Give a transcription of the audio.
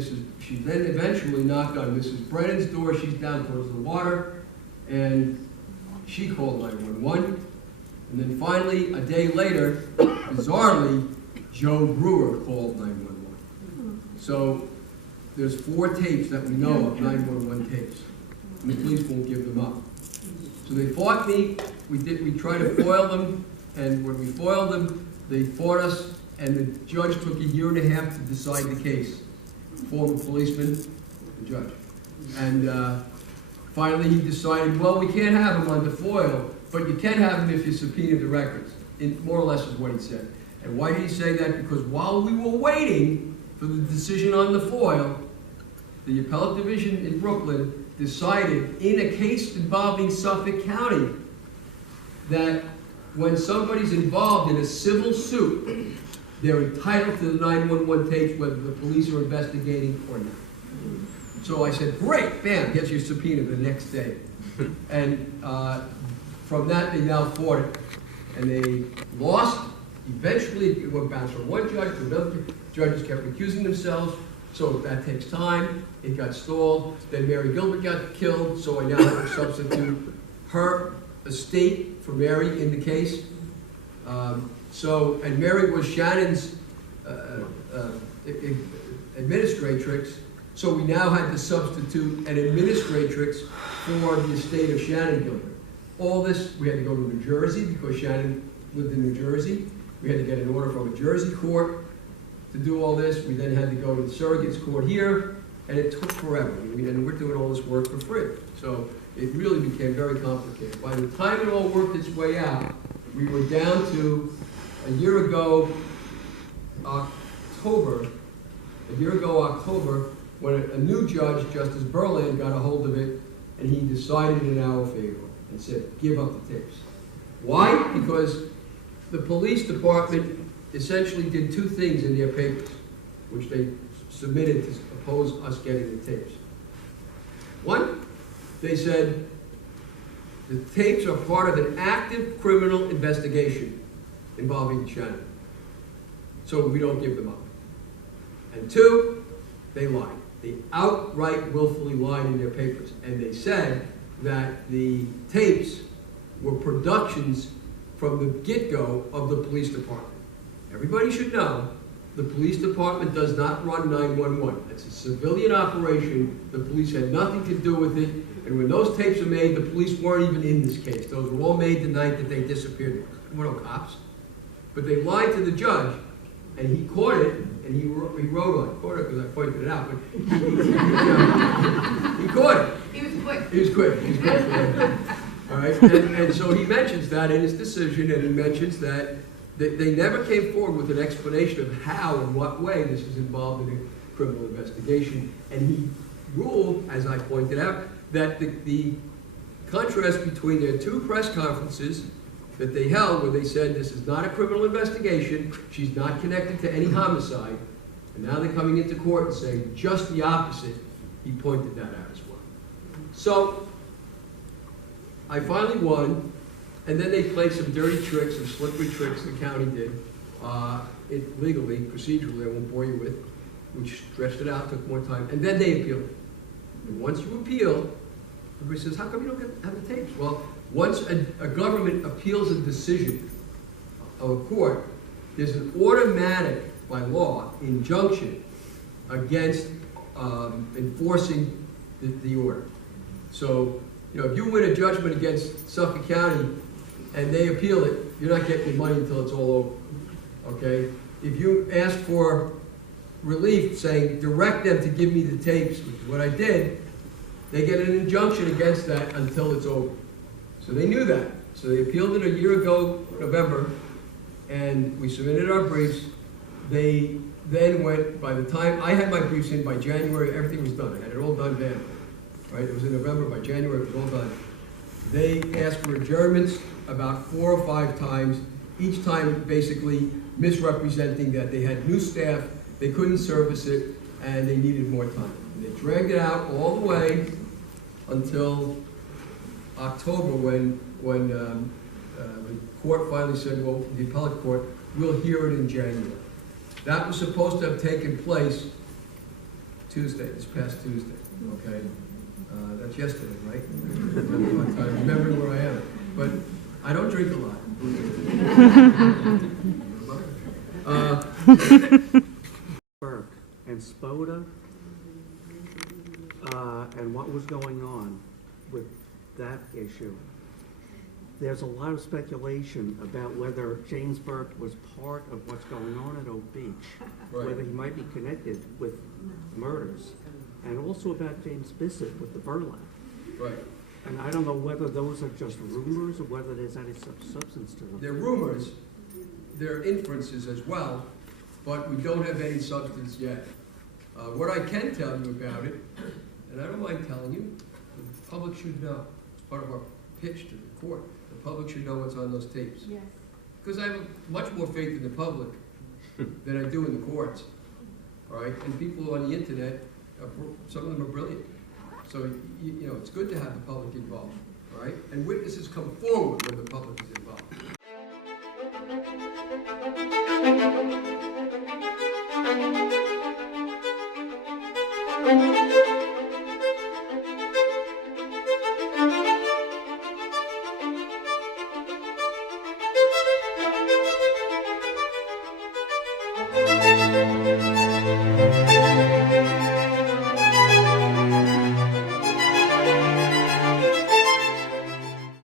she then eventually knocked on Mrs. Brennan's door. She's down towards the water, and she called 911. And then finally, a day later, bizarrely, Joe Brewer called 911. So there's 4 tapes that we know of, 911 tapes, and the police won't give them up. So they fought me. We tried to foil them, and when we foiled them, they fought us, and the judge took a year and a half to decide the case. Former policeman, the judge. And finally he decided, well, we can't have him under foil, but you can have him if you subpoena the records. It more or less is what he said. And why did he say that? Because while we were waiting for the decision on the foil, the appellate division in Brooklyn decided in a case involving Suffolk County that when somebody's involved in a civil suit, they're entitled to the 911 tapes whether the police are investigating or not. So I said, great, bam, gets your subpoena the next day. And from that, they now fought it. And they lost. Eventually, it went back from one judge to another. Judges kept recusing themselves, so that takes time. It got stalled. Then Mary Gilbert got killed, so I now have to substitute her estate for Mary in the case. And Mary was Shannon's administratrix, so we now had to substitute an administratrix for the estate of Shannon Gilbert. All this, we had to go to New Jersey because Shannon lived in New Jersey. We had to get an order from a Jersey court to do all this. We then had to go to the surrogates court here, and it took forever. And we're doing all this work for free. So it really became very complicated. By the time it all worked its way out, we were down to a year ago, October, when a new judge, Justice Berland, got a hold of it, and he decided in our favor and said, give up the tapes. Why? Because the police department essentially did 2 things in their papers, which they submitted to oppose us getting the tapes. One, they said the tapes are part of an active criminal investigation involving Shannon, so we don't give them up. And 2, they lied. They outright willfully lied in their papers, and they said that the tapes were productions from the get-go of the police department. Everybody should know the police department does not run 911. It's a civilian operation. The police had nothing to do with it. And when those tapes were made, the police weren't even in this case. Those were all made the night that they disappeared. There were no cops. But they lied to the judge, and he caught it, and he wrote on it. Caught it because I pointed it out, but he caught it. He was quick. He was quick. All right, and so he mentions that in his decision, and he mentions that they never came forward with an explanation of how and what way this is involved in a criminal investigation. And he ruled, as I pointed out, that the contrast between their 2 press conferences that they held where they said this is not a criminal investigation, she's not connected to any homicide, and now they're coming into court and saying just the opposite, he pointed that out as well. So I finally won, and then they played some dirty tricks, some slippery tricks the county did, legally, procedurally, I won't bore you with, which stretched it out, took more time, and then they appealed it. And once you appeal, everybody says, how come you don't have the tapes? Well, once a government appeals a decision of a court, there's an automatic, by law, injunction against enforcing the order. So, if you win a judgment against Suffolk County and they appeal it, you're not getting your money until it's all over, okay? If you ask for relief, saying, direct them to give me the tapes, which is what I did, they get an injunction against that until it's over. So they knew that. So they appealed it a year ago, November, and we submitted our briefs. They then went, by the time I had my briefs in by January, everything was done. I had it all done then. Right? It was in November, by January it was all done. They asked for adjournments about 4 or 5 times, each time basically misrepresenting that they had new staff, they couldn't service it, and they needed more time. And they dragged it out all the way until October when the court finally said, well, the appellate court, we'll hear it in January. That was supposed to have taken place Tuesday, this past Tuesday, okay? That's yesterday, right? I'm remembering where I am, but I don't drink a lot. Burke and Spoda, and what was going on with that issue. There's a lot of speculation about whether James Burke was part of what's going on at Oak Beach, Right. whether he might be connected with murders, and also about James Bissett with the burlap. Right. And I don't know whether those are just rumors or whether there's any substance to them. They're rumors, they're inferences as well, but we don't have any substance yet. What I can tell you about it, and I don't mind telling you, the public should know. It's part of our pitch to the court. The public should know what's on those tapes. Yes. Because I have much more faith in the public than I do in the courts. All right? And people on the internet, some of them are brilliant. So, you know, it's good to have the public involved. All right? And witnesses come forward when the public is involved.